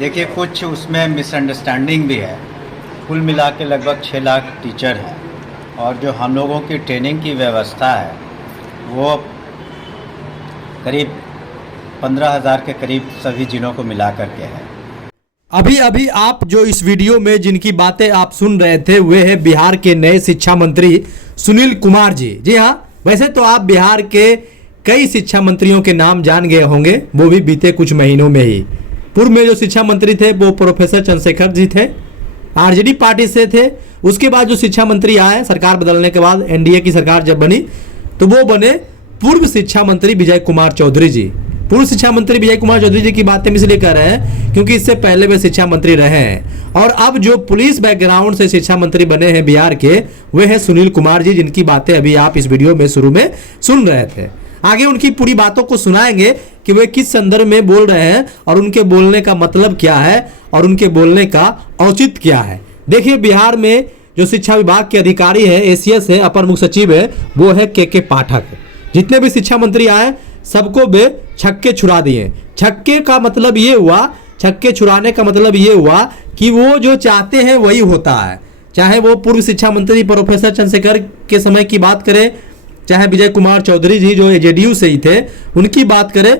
देखिए, कुछ उसमें मिसअंडरस्टैंडिंग भी है। कुल मिला के लगभग 6 लाख टीचर हैं और जो हम लोगों की ट्रेनिंग की व्यवस्था है वो करीब 15,000 के करीब सभी जिलों को मिला करके है। अभी अभी आप जो इस वीडियो में जिनकी बातें आप सुन रहे थे वे है बिहार के नए शिक्षा मंत्री सुनील कुमार जी। जी हाँ, वैसे तो आप बिहार के कई शिक्षा मंत्रियों के नाम जान गए होंगे, वो भी बीते कुछ महीनों में ही। पूर्व में जो शिक्षा मंत्री थे वो प्रोफेसर चंद्रशेखर जी थे, आरजेडी पार्टी से थे। उसके बाद जो शिक्षा मंत्री आए, सरकार बदलने के बाद एनडीए की सरकार जब बनी तो वो बने पूर्व शिक्षा मंत्री विजय कुमार चौधरी जी। पूर्व शिक्षा मंत्री विजय कुमार चौधरी जी की बातें इसलिए कर रहे हैं क्योंकि इससे पहले वे शिक्षा मंत्री रहे हैं और अब जो पुलिस बैकग्राउंड से शिक्षा मंत्री बने हैं बिहार के, वे हैं सुनील कुमार जी, जिनकी बातें अभी आप इस वीडियो में शुरू में सुन रहे थे। आगे उनकी पूरी बातों को सुनाएंगे कि वे किस संदर्भ में बोल रहे हैं और उनके बोलने का मतलब क्या है और उनके बोलने का औचित्य क्या है। देखिए, बिहार में जो शिक्षा विभाग के अधिकारी है, एसीएस है, अपर मुख्य सचिव है, वो है के पाठक। जितने भी शिक्षा मंत्री आए सबको वे छक्के छुड़ा दिए। छक्के का मतलब ये हुआ, छक्के छुड़ाने का मतलब ये हुआ कि वो जो चाहते हैं वही होता है। चाहे वो पूर्व शिक्षा मंत्री प्रोफेसर चंद्रशेखर के समय की बात करें, चाहे विजय कुमार चौधरी जी जो जेडीयू से ही थे उनकी बात करें,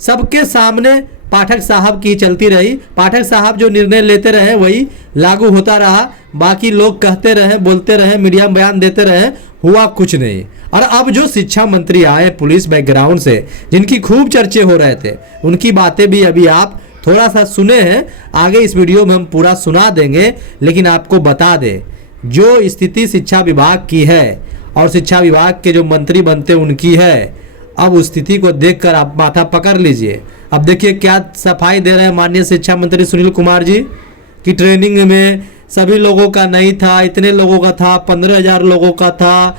सबके सामने पाठक साहब की चलती रही। पाठक साहब जो निर्णय लेते रहे वही लागू होता रहा। बाकी लोग कहते रहे, बोलते रहे, मीडिया में बयान देते रहे, हुआ कुछ नहीं। और अब जो शिक्षा मंत्री आए पुलिस बैकग्राउंड से, जिनकी खूब चर्चे हो रहे थे, उनकी बातें भी अभी आप थोड़ा सा सुने हैं। आगे इस वीडियो में हम पूरा सुना देंगे, लेकिन आपको बता दें जो स्थिति शिक्षा विभाग की है और शिक्षा विभाग के जो मंत्री बनते उनकी है, अब उस स्थिति को देखकर आप माथा पकड़ लीजिए। अब देखिए क्या सफाई दे रहे हैं माननीय शिक्षा मंत्री सुनील कुमार जी कि ट्रेनिंग में सभी लोगों का नहीं था, इतने लोगों का था, 15,000 लोगों का था,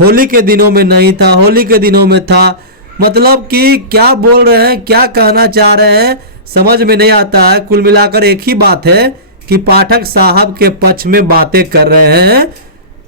होली के दिनों में नहीं था, होली के दिनों में था। मतलब कि क्या बोल रहे हैं, क्या कहना चाह रहे हैं, समझ में नहीं आता है। कुल मिलाकर एक ही बात है कि पाठक साहब के पक्ष में बातें कर रहे हैं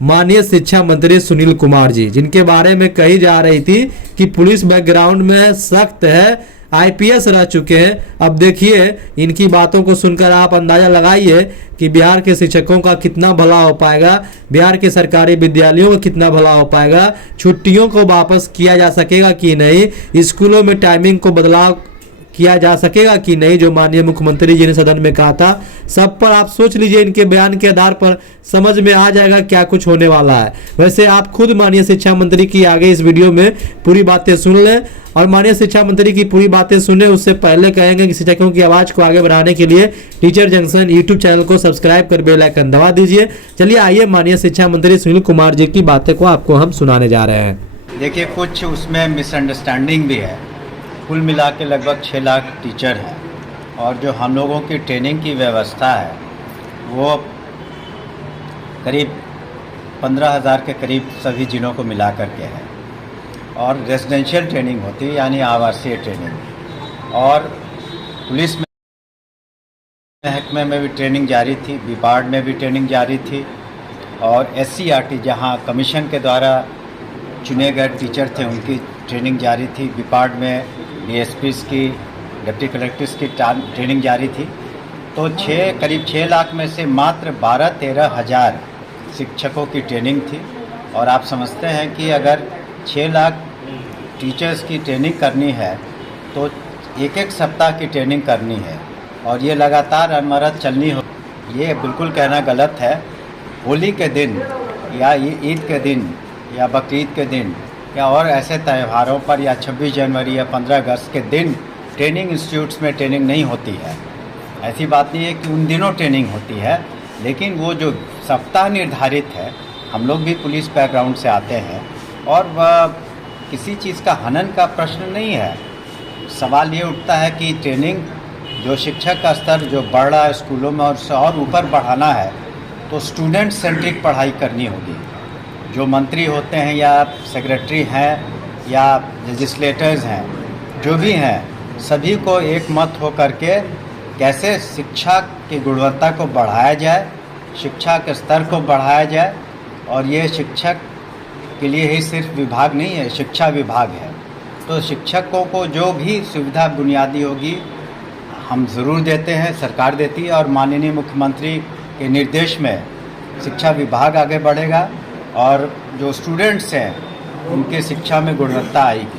माननीय शिक्षा मंत्री सुनील कुमार जी, जिनके बारे में कही जा रही थी कि पुलिस बैकग्राउंड में सख्त है, आईपीएस रह चुके हैं। अब देखिए इनकी बातों को सुनकर आप अंदाजा लगाइए कि बिहार के शिक्षकों का कितना भला हो पाएगा, बिहार के सरकारी विद्यालयों का कितना भला हो पाएगा, छुट्टियों को वापस किया जा सकेगा कि नहीं, स्कूलों में टाइमिंग को बदलाव किया जा सकेगा कि नहीं, जो माननीय मुख्यमंत्री जी ने सदन में कहा था। सब पर आप सोच लीजिए, इनके बयान के आधार पर समझ में आ जाएगा क्या कुछ होने वाला है। वैसे आप खुद माननीय शिक्षा मंत्री की आगे इस वीडियो में पूरी बातें सुन लें और माननीय शिक्षा मंत्री की पूरी बातें सुने उससे पहले कहेंगे कि शिक्षकों की आवाज़ को आगे बढ़ाने के लिए टीचर जंक्शन यूट्यूब चैनल को सब्सक्राइब कर बेल आइकन दबा दीजिए। चलिए आइए माननीय शिक्षा मंत्री सुनील कुमार जी की बातें को आपको हम सुनाने जा रहे हैं। देखिए, कुछ उसमें मिसअंडरस्टैंडिंग भी है। कुल मिला के लगभग 6 लाख टीचर हैं और जो हम लोगों की ट्रेनिंग की व्यवस्था है वो करीब 15,000 के करीब सभी जिलों को मिला करके है। और रेजिडेंशियल ट्रेनिंग होती है, यानी आवासीय ट्रेनिंग। और पुलिस महकमे में भी ट्रेनिंग जारी थी, बीपार्ड में भी ट्रेनिंग जारी थी और SCRT जहाँ कमीशन के द्वारा चुने गए टीचर थे उनकी ट्रेनिंग जारी थी। बीपार्ड में DSPs की, डिप्टी कलेक्टर्स की ट्रेनिंग जारी थी। तो करीब 6 लाख में से मात्र 12-13 हज़ार शिक्षकों की ट्रेनिंग थी। और आप समझते हैं कि अगर 6 लाख टीचर्स की ट्रेनिंग करनी है तो एक सप्ताह की ट्रेनिंग करनी है और ये लगातार अनवरत चलनी हो। ये बिल्कुल कहना गलत है। होली के दिन या ईद के दिन या बकरीद के दिन या और ऐसे त्योहारों पर या 26 जनवरी या 15 अगस्त के दिन ट्रेनिंग इंस्टीट्यूट्स में ट्रेनिंग नहीं होती है। ऐसी बात नहीं है कि उन दिनों ट्रेनिंग होती है, लेकिन वो जो सप्ताह निर्धारित है, हम लोग भी पुलिस बैकग्राउंड से आते हैं और वह किसी चीज़ का हनन का प्रश्न नहीं है। सवाल ये उठता है कि ट्रेनिंग जो शिक्षक का स्तर जो बढ़ रहा है स्कूलों में और ऊपर बढ़ाना है तो स्टूडेंट सेंट्रिक पढ़ाई करनी होगी। जो मंत्री होते हैं या सेक्रेटरी हैं या लेजिस्लेटर्स हैं, जो भी हैं, सभी को एक मत हो करके कैसे शिक्षा की गुणवत्ता को बढ़ाया जाए, शिक्षा के स्तर को बढ़ाया जाए। और ये शिक्षक के लिए ही सिर्फ विभाग नहीं है, शिक्षा विभाग है। तो शिक्षकों को जो भी सुविधा बुनियादी होगी हम ज़रूर देते हैं, सरकार देती है, और माननीय मुख्यमंत्री के निर्देश में शिक्षा विभाग आगे बढ़ेगा और जो स्टूडेंट्स हैं उनके शिक्षा में गुणवत्ता आएगी।